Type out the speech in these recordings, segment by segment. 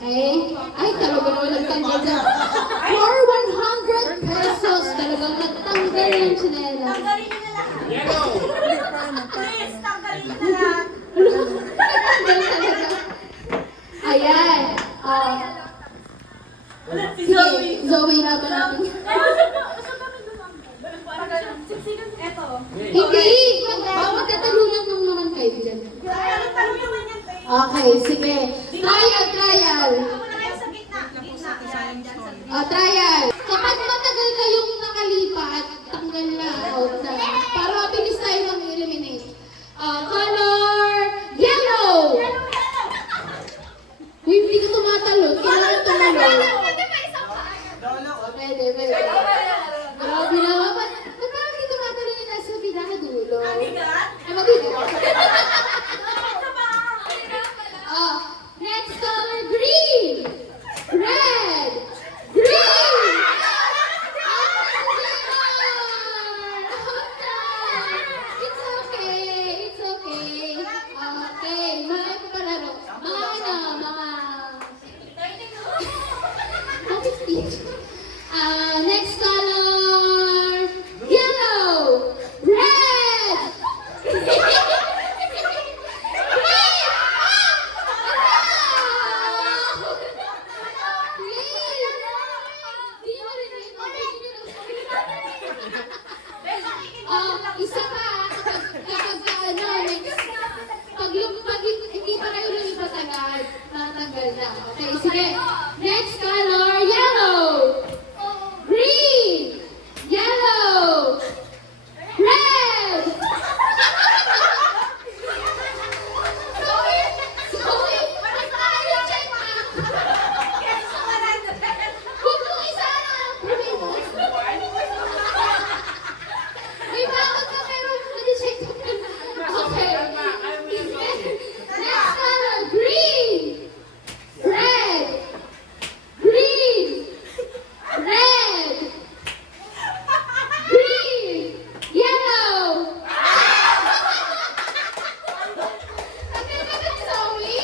Okay? Ay, talaga naman nagtanggal dyan. For 100 pesos, talagang nagtanggal ng tsinelas. Tanggalin niyo na lahat. Yellow! Please, tanggalin niyo na lahat. Nagtanggal talaga. Ayan. Si Sige, Zoe. Zoe na ba natin? Eto. Hindi! Bawat katalunan lang naman kayo dyan. Tanong naman yan, babe. Okay, sige. Trial, trial. Ako na kayo sa gitna. Gitna. Yan, dyan sa gitna. Trial. Kapag matagal kayong nakalipat, tanggal na, out na. Para mabilis tayo mag-eliminate. Color yellow! Uy, hindi ka tumatalon. Kailangan tumalon. Pwede, pwede. Grabe naman. Ba't parang hindi tumatalon yung nasa pinakadulo? Mabigat? Ay, mabigat. Ito pa. Next color, green! Red! Green! It's okay. It's okay. Okay. Mga palaro. Mga mga... Bakit speech? Next color, yellow! Red! Isa pa, kapag pag hindi pa kayo lumipat agad, natanggal na. Okay, sige. Next color, yellow. Green. Yellow. Red. Zoe, Zoe, ano tayo dyan? Huwag mong isa na. May bakit ka pero mag-check ka. Okay. Next color, green. Red. Green. Red. Green. Yellow. Tagal ka ba, Zoe?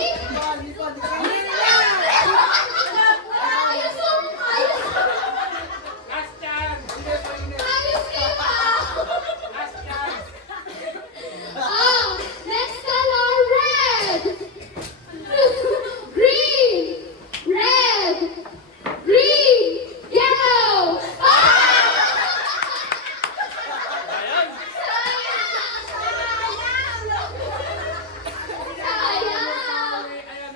Ayos mo. Ayos. Last chance! Hindi pa yun eh. Ayos kayo pa. Last chance! Next color, red. Green. Red. Green. Yellow. Sayang.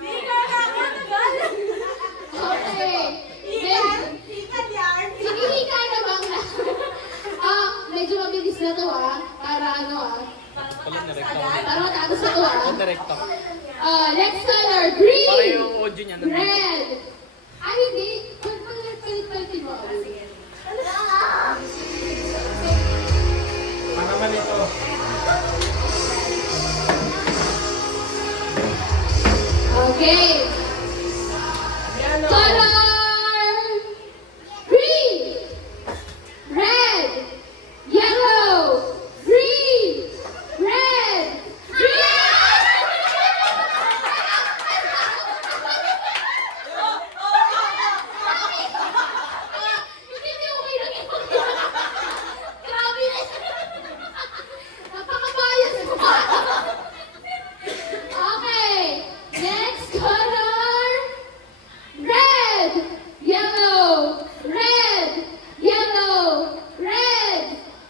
Di ka nakatagal. Okay. Ikan. Ikan yan. Hinihika na bang na? Medyo mabilis na to para ano para matapos na to Direkto. Next color, green. Para yung audio niya nandito. Red. Ay, hindi. Palit mo. Ano naman ito? Okay. Color green. Red. Yellow. Green. Red. Green. Hindi okay lang yun. Grabe na. Napaka-bias ko pa. Okay. Next color. Red. Yellow. Red. Yellow. Red.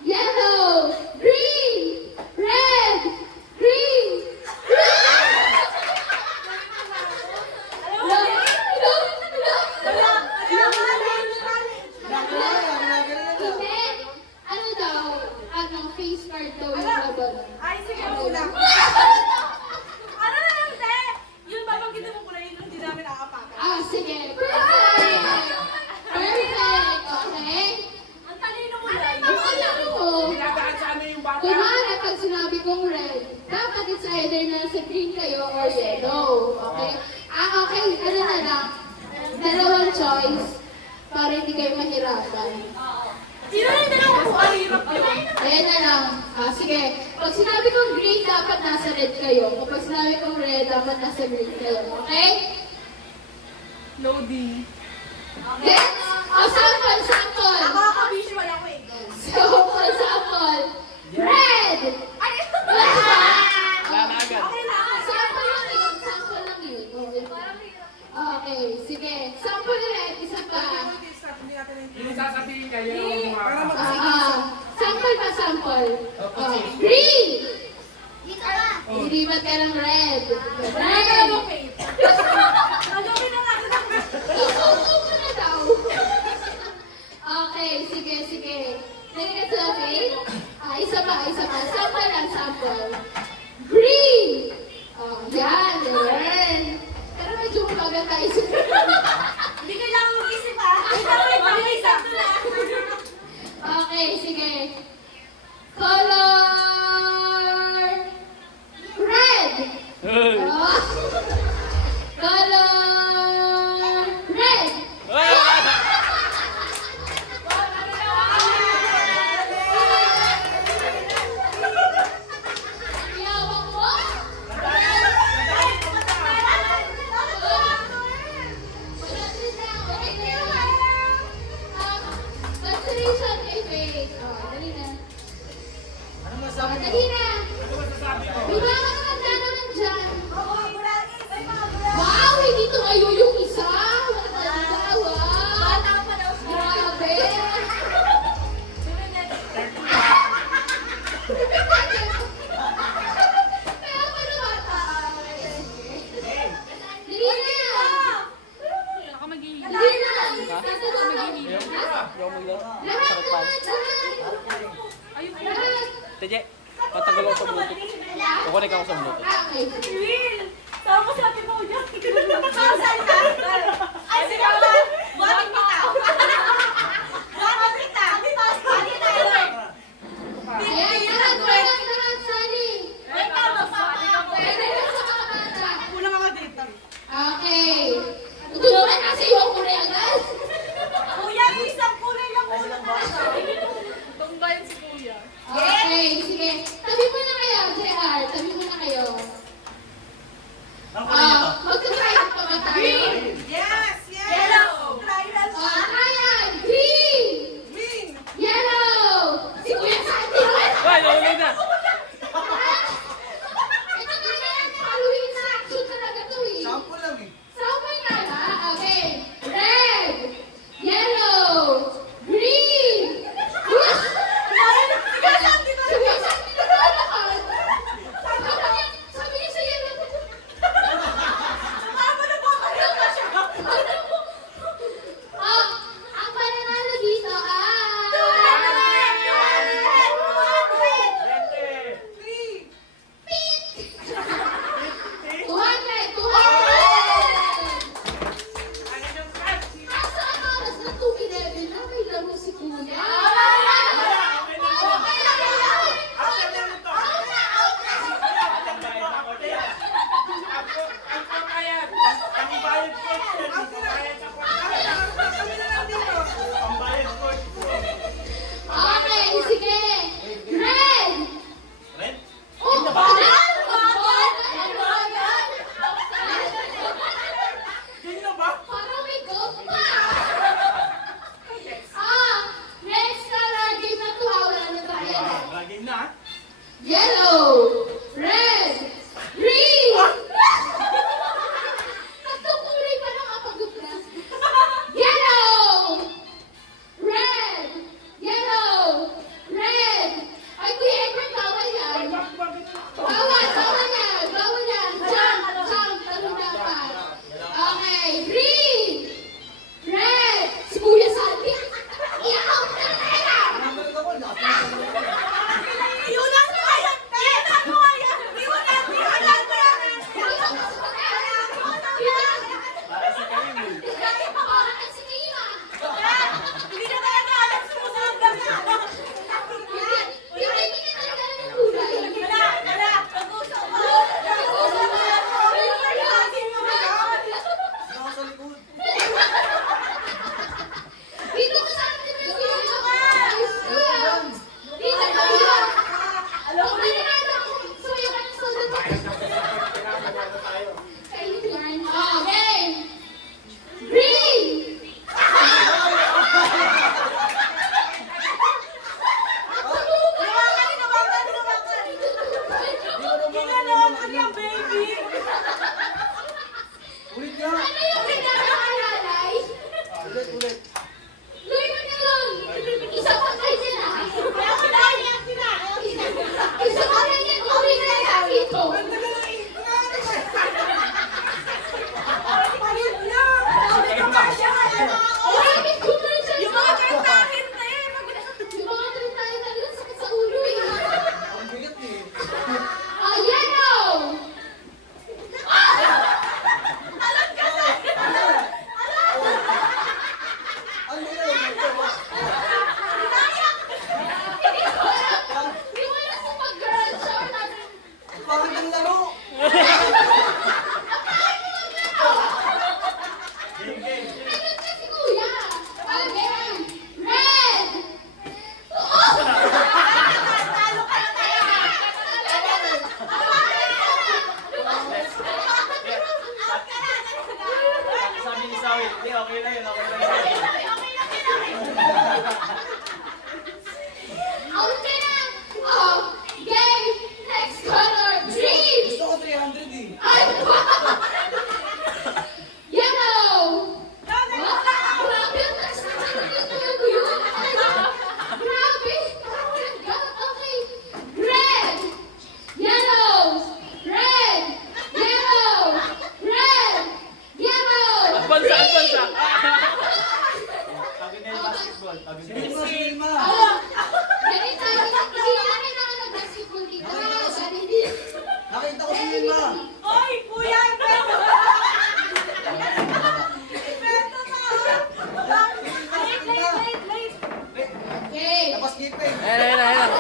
Yellow. Green. Red. Green. Hindi. Ano daw? Ano, face card daw yung laban. Ay, sige muna. Ano na lang, te? Yun, babanggitin mo ko na yun yung hindi namin nakapaka. Sige. Perfect. Perfect. Okay. Ang talino mo Ano lang. yung alam mo? Dinadaan sa ano yung bata? Kunwari, pag sinabi kong red, dapat it's either nasa green kayo or yellow. Okay? Okay. Ano na lang? Dalawang choice para hindi kayo mahirapan. Sino na yung dalawang po? Ang hirap yun. Ayan na lang. Sige. Pag sinabi kong green, dapat nasa red kayo. Kapag sinabi kong red, dapat nasa green kayo. Okay? Loading. Gets? O, sample. Ako visual ako eh. So, for example, red! Wala na agad. Okay na. Sample lang yun. Sample lang yun. Okay, sige. Sample red. Isa pa. Yung sasabihin kayo, yung mga... Sample pa, sample. Green! Hindi ba ka ng red? Red! Nagawin na natin ako. Isuko mo na daw. Okay, sige. Nagigets na, okay? Isa pa. Sample lang, sample. Green! Yan, learn. Pero medyo mabagal tayo sa Hindi kailangan mag-isip ha. May pag-isip ko na. Okay, sige. Color red. Color red. Yawak mo? Consideration kay Faith. Dali na. Dali na. Ano masasabi ko? May mga matanda naman dyan. Wow, hindi tumayo yung isa. Matanda, wow. Grabe. Kaya pala bata. Dali na. Ako magiging. Dali na. Lahat. Lahat. Tedye, patagal ako sa Bluetooth. Kukunik ako sa Bluetooth. Okay. Will! Sama mo si Ate Pao dyan. Saan ka? Ay, sige ba? Buhating bitaw. Buhating bitaw. Buhating bitaw. Ayan, lahat, sali. Wait, tama pa. Pwede na sa mga bata. Kulang ako dito. Okay. Tutulungan kasi yung kulay agad. Kuya, isang kulay lang muna. Tumbayan si Kuya. Okay, sige. Tabi mo na kayo, JR. Tabi mo na kayo. Magka-try pa ba tayo? Yes! Yellow! Triangle pa. Ayan, green! Green! Yellow! Si Kuya Sandy naman! Ay, nahuli na! Ito na yan, Halloween na action talaga to eh. Sample lang eh. Sample na ba? Okay. Red! Yellow! Green! Kuya! Sige, Sandy na. Si Kuya Sandy na lalakad! Sabi niya sa yellow. Sumama na po. Ano ba siya? Ang pananalo dito Three! 200! 200! Asa ang oras na 2:11 na may laro si Kuya? Okay lang yan! Ang pangbayad! Ang bayad ko! Ang bayad ako! Kami na lang dito. Ang bayad ko! Okay, sige! Red! Red? Oh, bagal! Bagal! Ganyan ba? Parang may gold pa! Next color game na to, wala na tayo. Lagi na! Yellow, red, green. Nagtukulay pa ng kapag-upra. Yellow, red, yellow, red. Ay, Kuya Edward, bawal yan. Bawal yan. Jump, talon dapat. Okay, green, red. Si Kuya Sandy. Iyaw na nila. Iulan mo yan! Iulan mo yan! Iulan mo yan! Para sa kayo mo. Hindi na talaga alam sumusunod lang siya. Wala! Pag-usap mo! Pag-usap mo! Ako sa likod. Dito ko sa atin yung dito tayo. Alam mo Pag nanalo ako, suyo ka ng sulat. Okay. Hindi, okay lang yun, okay lang yun. Okay lang yun. Okay na! Game! Next color! Green! Gusto ko 300 eh. Ay! Yellow! Grabe! Ang taas na ko yun! Grabe! Okay! Red! Yellow! Red! Yellow! Red! Yellow! Advance, advance. Sabi nila basketball. Sabi Sige nila. mo, sige mo. Ganito, hindi namin ako nag-basketball dito. Nakita ko si Lima. Oy, kuya, ipento. Ipento na. Late. Okay. Tapos keeping. Ayan.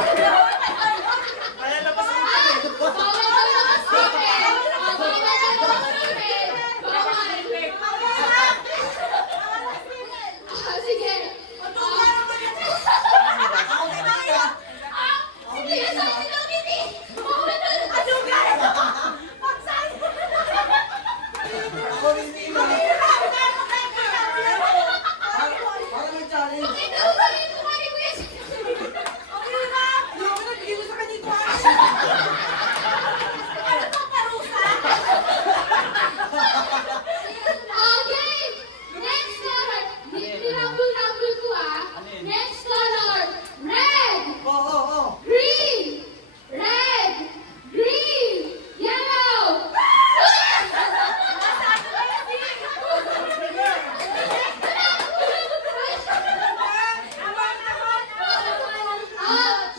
Kaya labas ko ito eh. Bawal daw na mag-skipin. Bawal daw na mag-skipin. Bawal. Sige. Ako din ka. Hindi ka sa akin daw, Kitty. Bawal daw na. Ako din Lima. Para may challenge. Ito, sabihin mo kani Kuya. Okay. Next color. Dinabul-nabul ko Next color. Red. Oo. Green! Red! Green! Yellow! Green! Red!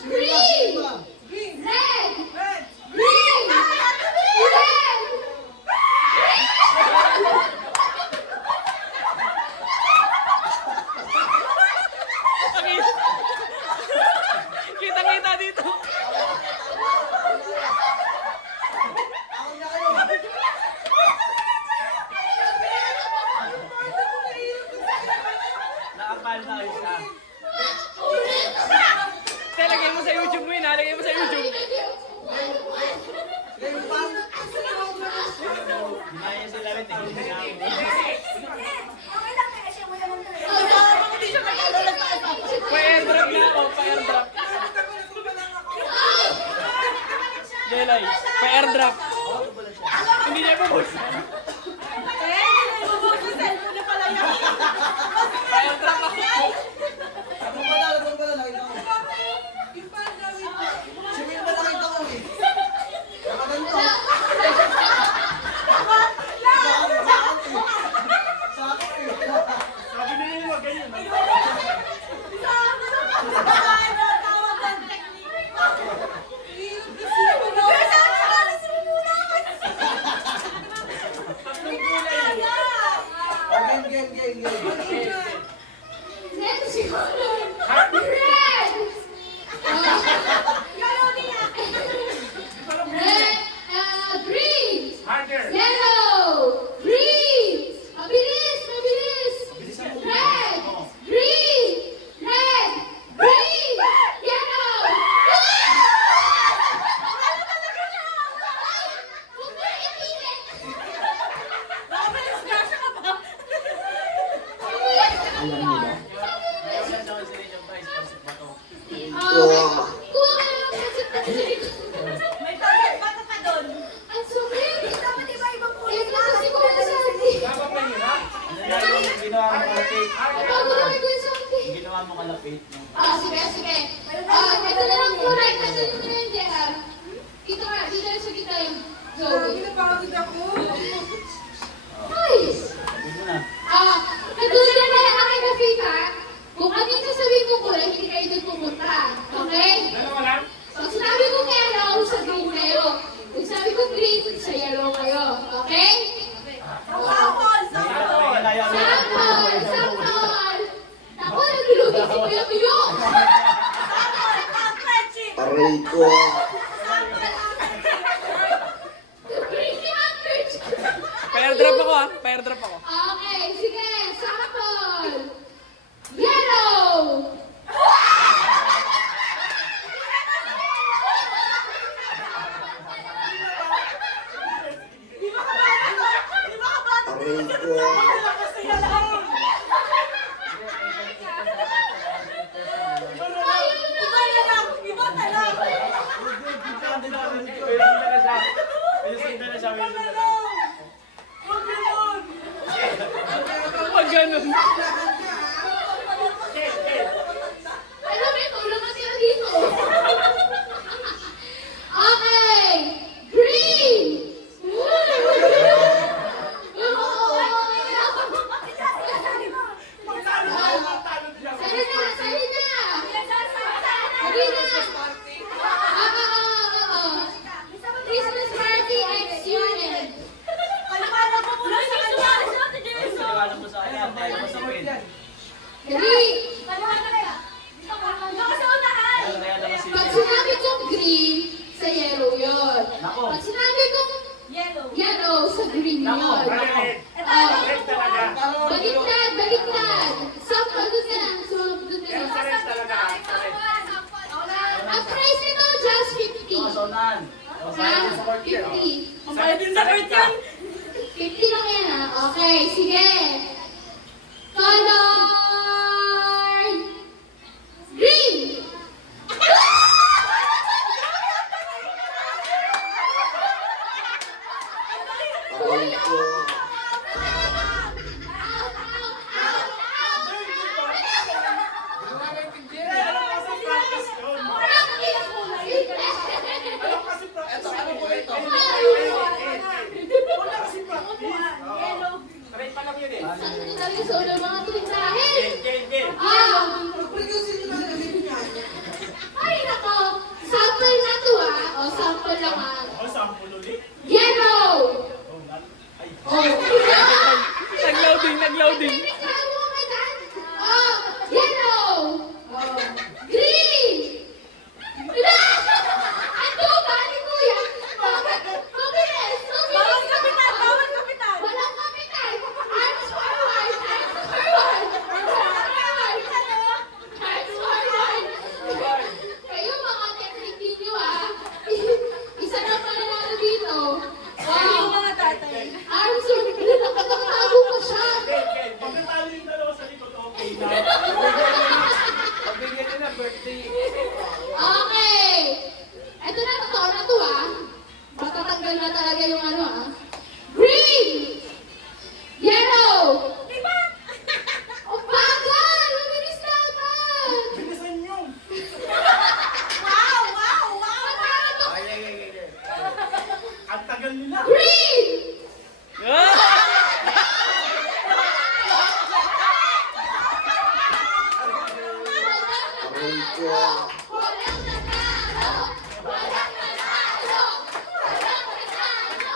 Green! Red! Kita-kita dito. Ako na kayo. Nakapal na kayo siya. Lagay mo sa YouTube mo yun, ha? Lagay mo sa YouTube. Game pa. Hinaya sila rin. Tingin na ako. Pa-airdrop na ako, pa-airdrop. Jelay, pa-airdrop. Hindi niya po Pa-airdrop ako. Ano pala, nakita ko. Si Lima nakita ko eh. Nakaganto. Sa akin eh. Sabi nila yung ganyan. Game. Next color. Red! Red, green! Harder. Yellow! Green! Mabilis! Red! Green! Red! Green! Yellow! Huwag mo ipilit! Ayaw na sa inyo guys. Pasok ba to? Kuha ka lang kasi tayo. May target ba ka doon? Ang sukit! Dapat iba ibang kulay. Eh, kasi ko na sa atin. Dapat pa yun, ha? Ano na yung ginawa mo kalapit? Bago na may kuya sa atin. Yung ginawa mo kalapit. Sige. Ito na lang correct. Kasi yung na yung JR. Dito ka, dito sa kita yung Zoe. Nice! Sabi mo na. Katulad na lang aking nakita. Kung ano yung sasabihin ko correct, hindi kayo doon pumunta. Okay? Dalawa lang? Pag sinabi ko yellow, sa green kayo. Pag sinabi ko green, sa yellow kayo. Okay? Sample! Ako, nagluluto si Kuya Kuyo! Aray ko. Green ni Hunter! Pa-airdrop ako, ha? Pa-airdrop ako. Okay, sige, sample! Yellow! Aray ko. Game, game. Ano ba ito? Wala kasi ako dito. Okay. Green. Sali na, sali na. Sali na. Christmas party ex-unit. Paliwanag mo sa akin. Tayo mo sa win. Green. Kaya naman si Pag sinabi kong green, sa yellow yun. Nako. Pag sinabi kong Yellow. yellow, sa green Nako. yun. Nako. Red talaga. Baliktad, baliktad. Sample, doon ka lang. Doon ka Red sa lang. red talaga. Ang price nito, just 50. Oh, sonan. Oh, Ha? sa court here. 50. Mamaya din sa court yan. 50 lang yan, ha? Okay, sige. Color green. Aray ko. Alam ko kasi practice yun. Alam ko kasi practice. Ito, ano po ito? Wala kasi practice. Yellow. Red pa lang yun eh. Saan ko talaga sa ulo mga tuwing dahil? Game, game, game. Pagpagyosin nyo na kasi niya. Ay, nako. Sample na to, ha? O, sample lang, ha? O, sample ulit. Yellow. Oh, ay. Oh. Nag-loading, nag-loading. Oh, yellow. Oh, green. Ano ba ni Kuya? Mabilis, Bawal mabilis. kapitan, bawal kapitan. Walang kapitan. Arms forward, arms forward. Arms forward. Kayo mga technique niyo, ah. Isa na pala natin dito. Yung Oh, mga tatay. arms forward. Nakatago pa siya. Game, game. Pag natalo yung dalawa sa likod, okay na. Pabigyan nyo na birthday. Okay. Ito na, totoo na to, ah. Matatanggal na talaga yung ano, ah. Green! Yellow! Ang bagal! Mabilis dapat! Bilisan nyo. Wow, wow, wow. Matalo to. Ay, ay, ay, ay. Ang tagal nila. Green! Aray ko. Walang nanalo! Walang nanalo! Walang nanalo!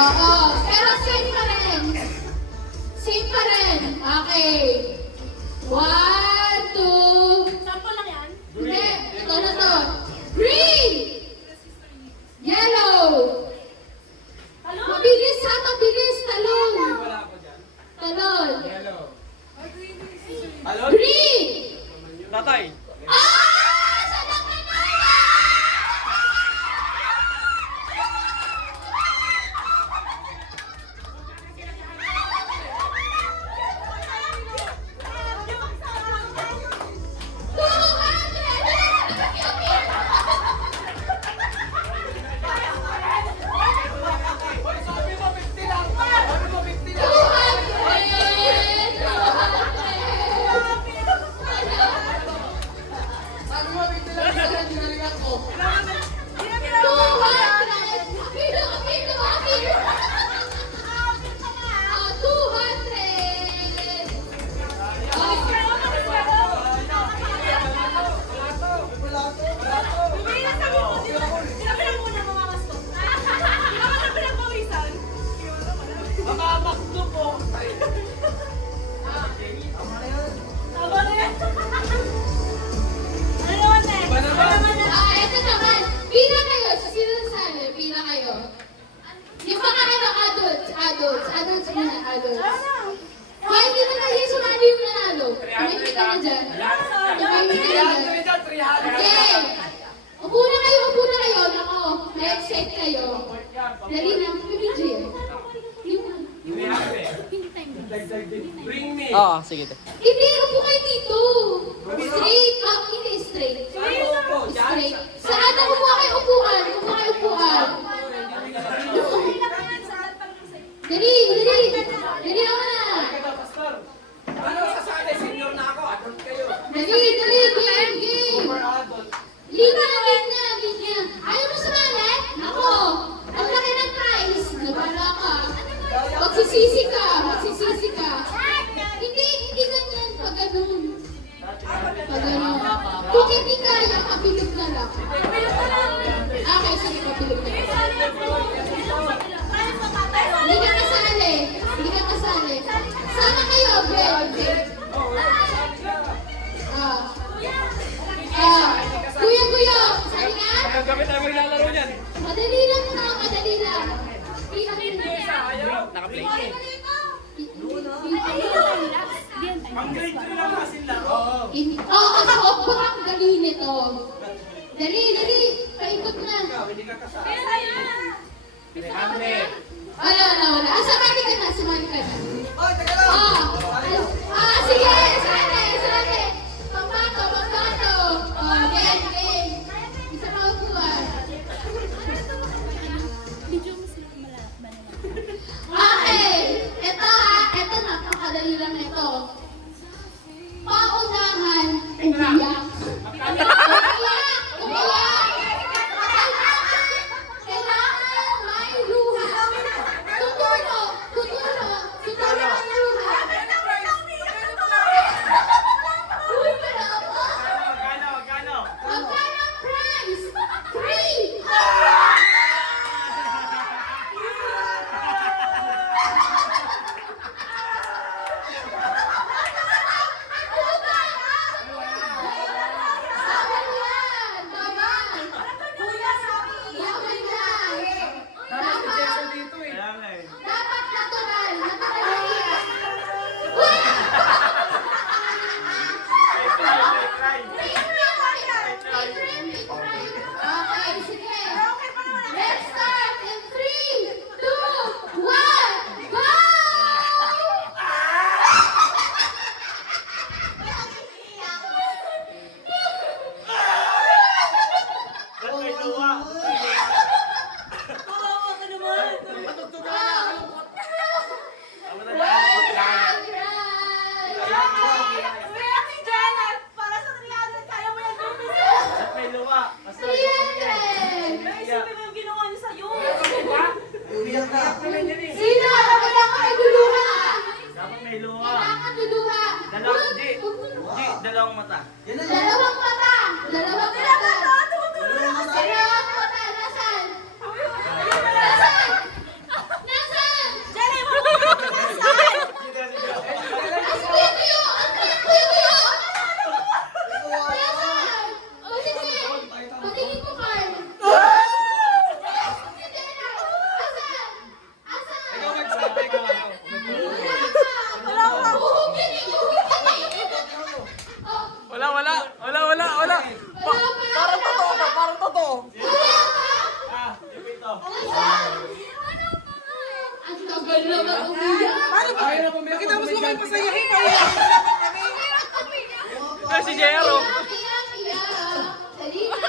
Oo, pero same pa rin. Same pa rin. Okay. 1, 2, Sample lang yan. hindi. Ito na to. Green! Yellow! Hello? Mabilis ha, mabilis. Talon. Wala ako dyan. Talon. Yellow. Green! Tatay. Ah! Sanak na na! Hoy, sabi mo 50 lang. Sabi mo 50 lang. 200! Sabi mo 50 lang. Sabi mo ginalingan ko. 200! Wala to. Wala to. Mamamakdo po. Ah, eto naman. Pila kayo. Sino sali? Pila kayo. Yung mga adults muna, adults. Hoy, hindi na kayo sumali yung nanalo. May ka na dyan. May ka na dyan. 300 dyan, 300. Okay. Upo na kayo. Nako, na-excite kayo. Dali na, bibigyan. Bring me. Oo, sige. Hindi, upo kayo dito. Straight up, hindi straight. Straight. Saan na kumuha kayo upuan? Kumuha kayo upuan. Dali ako na. Pastor. Ano sasali? Senior na ako. Adult kayo. Dali, game. Super adult. Linya. Ayaw mo sumali? Ako. Ang laki ng prize. Nabala ka. Magsisisi ka. Hindi ganyan. Pag ganun. Kung hindi kaya, kapilog na lang. Okay, sige, kapilog na lang. Hindi ka kasali. Sama kayo, Ben. Kuya, sali ka? Ang gabi tayo maglalaro niyan. Madali lang. Naka-play. Ang grade 3 lang kasi lang. Sobrang galing nito. Dali. Paikot na. Hindi ka kasali. 300. Wala. Sumali ka na. Hoy, teka lang. Sige. Sali. Pambato. Game. Isa pa upuan. Okay. Ito napakadali lang ito. Paunahan, umiyak. Kailangan may luha. Tuturo ang luha. Uy, wala pa. Magkano? Magkano ang prize? 3! Wala. Parang totoo ka, parang totoo. Ah, yung ito. Ang tagal naman umiyak. Kita mo sila kayo pasayahin pa Si Jero. Iyak. Dali na.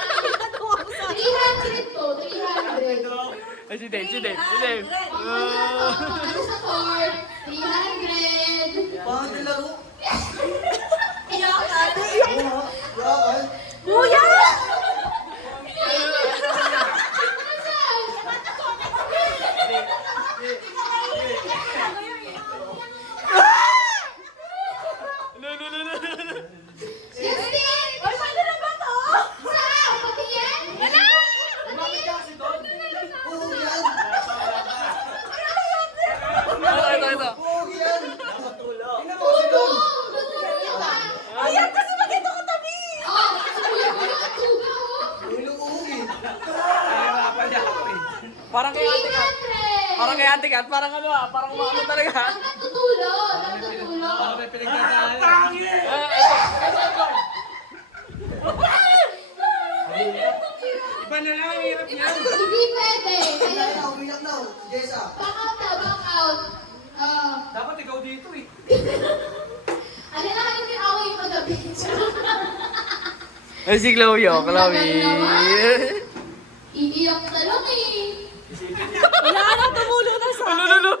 300 to, 300. Ay, si Dave. Ano sa court? 300. Bakit nilaro? Iyakan. Bakit? Kuya! Oy, paano na ba to? Saan? Patingin? Bakit ka kasi doon? Oo, yan. Ito. Oo, yan. Nakatulo. Tingnan mo kasi doon. Ayan, kasi maganda ko tabi! Ulo uhugi. Nahirapan niya ako eh. Parang kay Ate Kat. Parang kay Ate Kat. Parang ano parang maano talaga. Natutulog. Parang may pinagdadaanan. Iba na lang, hirap yan. Hindi pwede. Umiyak na. Jessa. Back out. Dapat ikaw dito eh. Ano na kayo pinaway yung magabi? Ay, si Chloe, Ang tagal naman. Iiyak na lang eh. Wala na, tumulong na sa akin. Ano?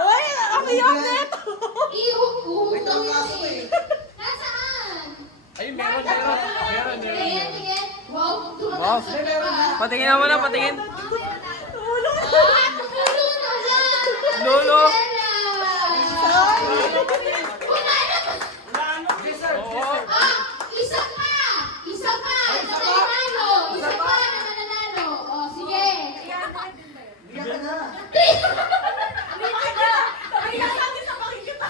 Oy, ang iyak neto! May tangkaso eh. Nasaan? Ay, meron. Tingin. Wow, Wow. tumatakot pa. Patingin naman na, patingin. Tumulong na! Tulo na lang. Lolo. Oo. Isa pa. Isa pa na mananalo. Oh, sige. Umiyak ka na. Sabi na sa akin sa pakikita.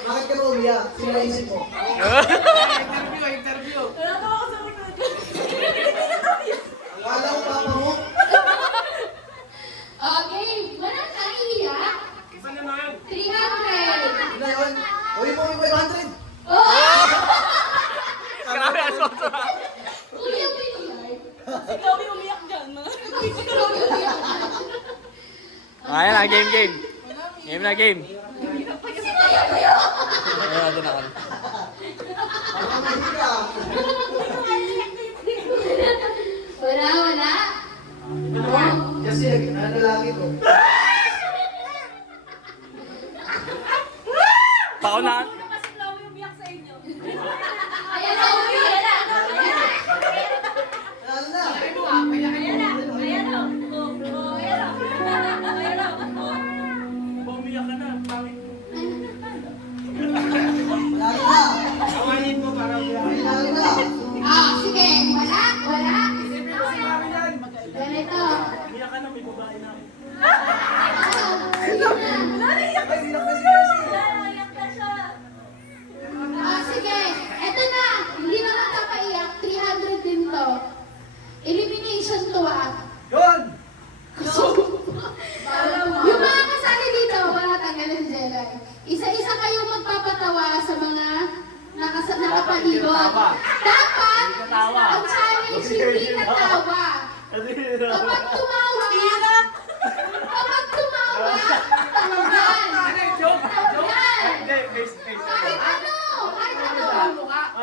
Bakit ka ba umiyak? Sino naisip mo? Interview. Wala na ako sa likod. Akala ko papa mo? Okay, wala na iiyak. Isa naman. 300. Ano yun? Uy mo, 500. Oh! Grabe, asoto. Kuya William. Si Chloe umiyak dyan. Ayan na, game. Game na, game. Ayan, doon ako. Hindi ka. Wala. Kasi nanalangin ko. Paunahan. Kasi Chloe umiyak sa inyo. Ayan na, umiyak na. Ano na? Umiyak ka na. Pangit. Lagi na. Awayin mo para umiyak. Lagi na. Sige. Wala. Ganito. Umiyak ka na, may babae na. Sige na. Ay, hindi na kasi kasi. Sige. Eto na. Hindi na nakakaiyak. 300 din to. Elimination to Yun! Yung mga kasali dito, wala tanggalin si Jelay. Isa-isa kayong magpapatawa sa mga nakapalibot. Dapat, ang challenge hindi natawa. Kapag tumawa, tawagan. Tawagan. Kahit ano.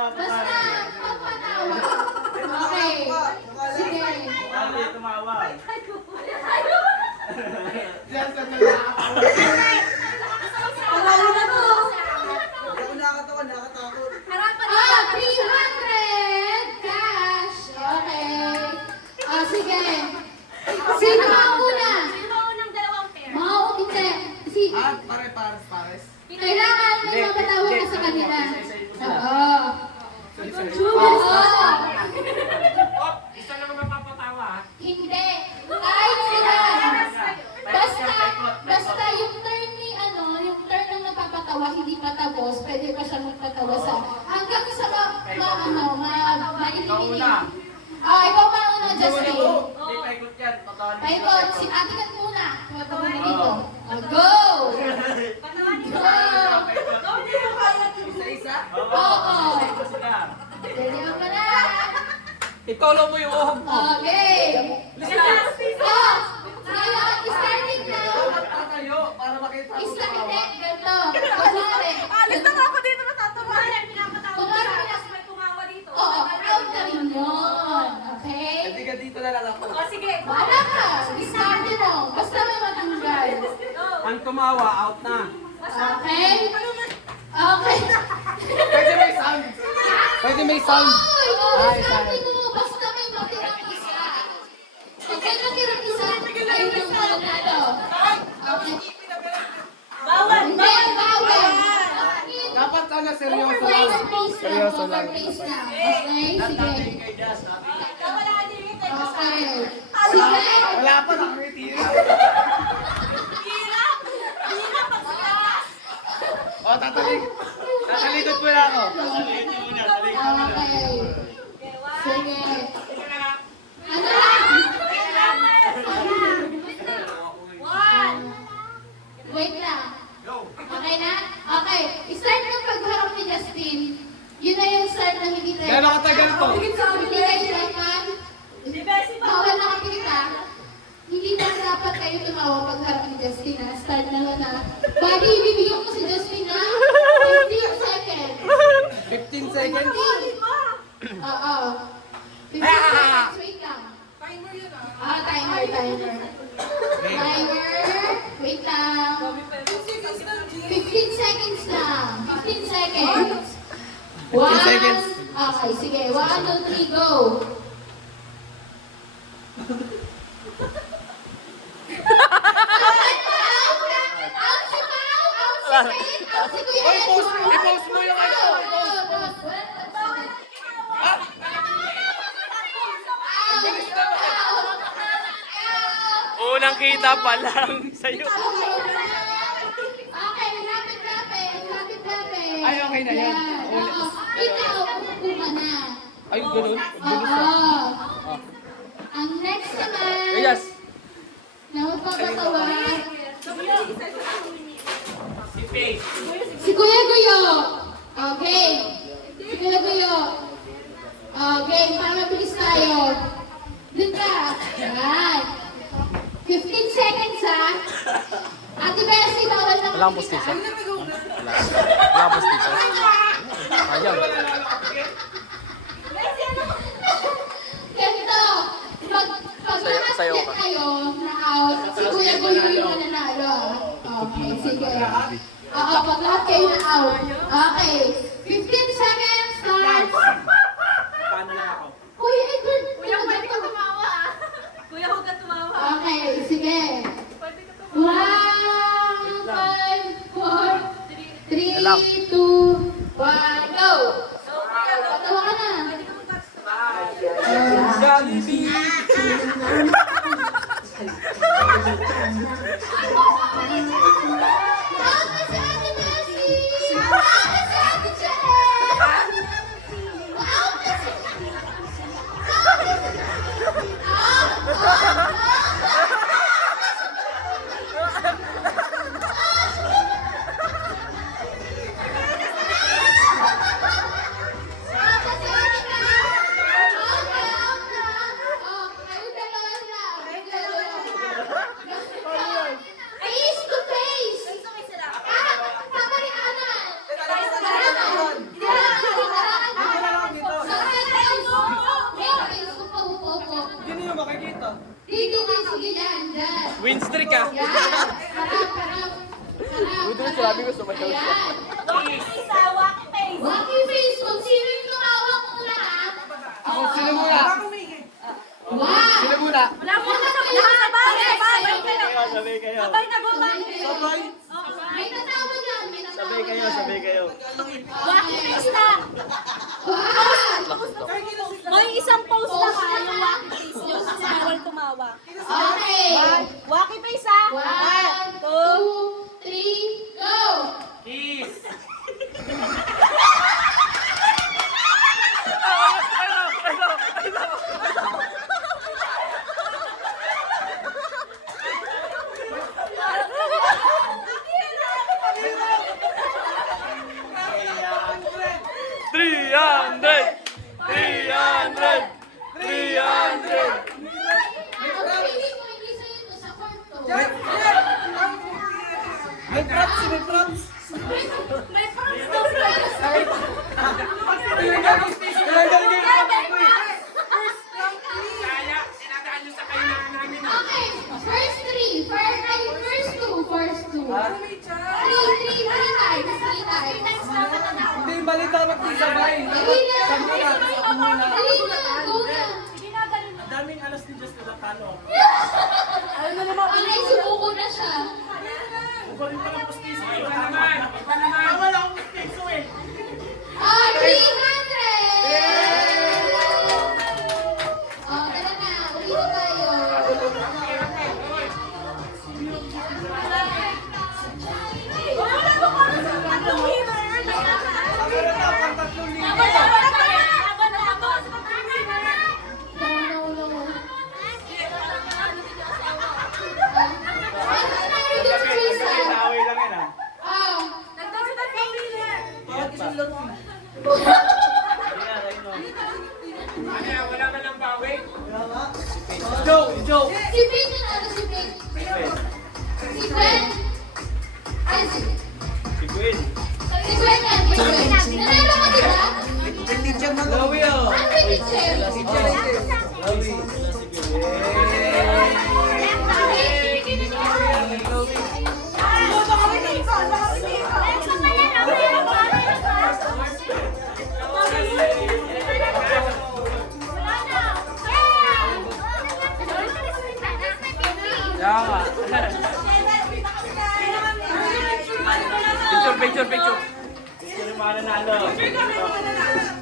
Basta, pagpatawa. Okay. Sige. Hindi tumawa. Hindi ako nakakatawa, nakatakot. 300 cash. Okay. Sige. Sino mauna? Hindi. Pares. Kailangan may mapatawa ka sa kanila. Oo. Isa lang mapapatawa. Hindi. Kahit sila. Basta yung turn ni yung turn ng napapatawa hindi pa tapos, pwede pa siya magpatawa sa hanggang sa mailinis una. Ikaw pa una, Justin. Hindi paikot yan. Totoo. Paikot, si Ate Kat muna. Ikaw muna dito. Go! Go! Isa-isa? Oo. Sila. Ready ka na? Ikaw lang mo yung uhog mo. Okay. Oh, ngayon, starting na. Dapat tatayo para makita mo. Isla, hindi, ganito. Kunwari. Alis na nga ako dito natatawa. Kunwari, May tumawa dito. Oo, out na rin yun. Okay? Hindi ka dito na lang ako. O sige. Wala ka. Starting mo. Basta may matanggal. Ang tumawa, out na. Okay? Okay. Pwede may sound. Pwede may sound. Ay, sabi mo, basta may matirang isa. Pagka natirang isa, ayun yung mananalo. Okay. Bawal. Hindi, bawal. Dapat sana seryoso Overplace, lang. please lang. Seryoso lang. Overplace lang. Okay, sige. Kay Jazz, natin. Okay. Sige. Wala pa, nakangiti. Hirap. Hirap pag silakas. O, tatalikod mo na ako. Okay. Sige. Ano lang? One. Wait lang. Okay na? Okay. Start ng pagharap ni Justin. Yun na yung start na hindi tayo. Gano'ng katagal to? Hindi kayo hirapan. Si Bessie ba? Bawal nakakita. Hindi na dapat kayo tumawa pagharap ni Justin ha. Start na lang na. Buddy, bibigyan ko si Justin ha. 15 seconds. 15 seconds. Oo. 15 seconds. Wait lang. Timer yun Timer. Timer. Wait lang. 15 seconds lang. 15 seconds. 15 seconds. Okay, sige. 1, 2, 3, go. Oy, i-post mo yung ano. Unang kita pa lang sa'yo. Okay, lapit. Ay, okay na yan. Oo. Ikaw, upo ka na. Ay, ganun. Oo. Ang next naman, Yes. na magpapatawa, Si Faye. si Kuya Guyo. Okay. Si Kuya Guyo. Okay, para mabilis tayo. Doon ka. Yan. 15 seconds ha. Ate Bessie, bawal na Walang postisa. Walang postisa. Ayaw. Ganito. Pag Sayo nakasket ka. kayo na out, si Kuya Guyo yung mananalo. Okay, sige. Oo, pag lahat kayo na out. Okay. 15 seconds, start. Paano lang ako? Kuya Edward, kuya Edward ka tumawa. Kuya, huwag ka tumawa. Okay, sige. 1, 5, 4, 3, Alam. 2, 1, go! Patawa ka na. Face to face! Hindi nyo makikita. Dito din, sige yan, dyan. Win streak ah. Yan, harap. Buti na sinabi ko, sumayaw siya. Ayan. Isa, walk face. Walking face, kung sino yung tumawa muna ha. Ako, sino muna? Wow! Sino muna? Wala mo na sabay. Sabay kayo. Sabay na go, bye. Sabay. May tatawa yan, may tatawa yan. Sabay kayo. Walking face na. Wow! May isang pose na ka, yung walking face. Yung bawal tumawa. Okay. Walking face ha. 1, 2, 3, go! Kiss. Ano? Ang feeling ko, hindi sa'yo to, sa kwarto. May props, may props. May props daw sa'yo. Kaya, tinadaan nyo sa kailangan namin. Okay, first three. First two. Three times. Hindi, mali dapat isabay. Dali na. Sabi ka, ako muna. Dali na, go na. Sige na, ganun. Ang daming alas ni Diyos na talo. Ay, sumuko na siya. Iba rin pa ng pustiso. Iba naman. Wala akong pustiso eh. 300! Oh, tara na. Uwi na tayo. Wala mo kami sa tatlong winner. Meron na, pang 3,000. Laban na ako sa tatlong winner. No. Ano na rin yung Teresa? Away lang yan ah. Ah, Nagtag sa tatlong winner. Bawat isang laro. Ano, wala ka ng bawi? Wala nga. Joe. si Pete na ano si Pete? Si Gwen? Ay, si Si Gwen. Nanalo ka diba? Teacher na Lawi oh. Ano yung teacher? Lawi. Kaya nga. Picture. Picture yung mga nanalo.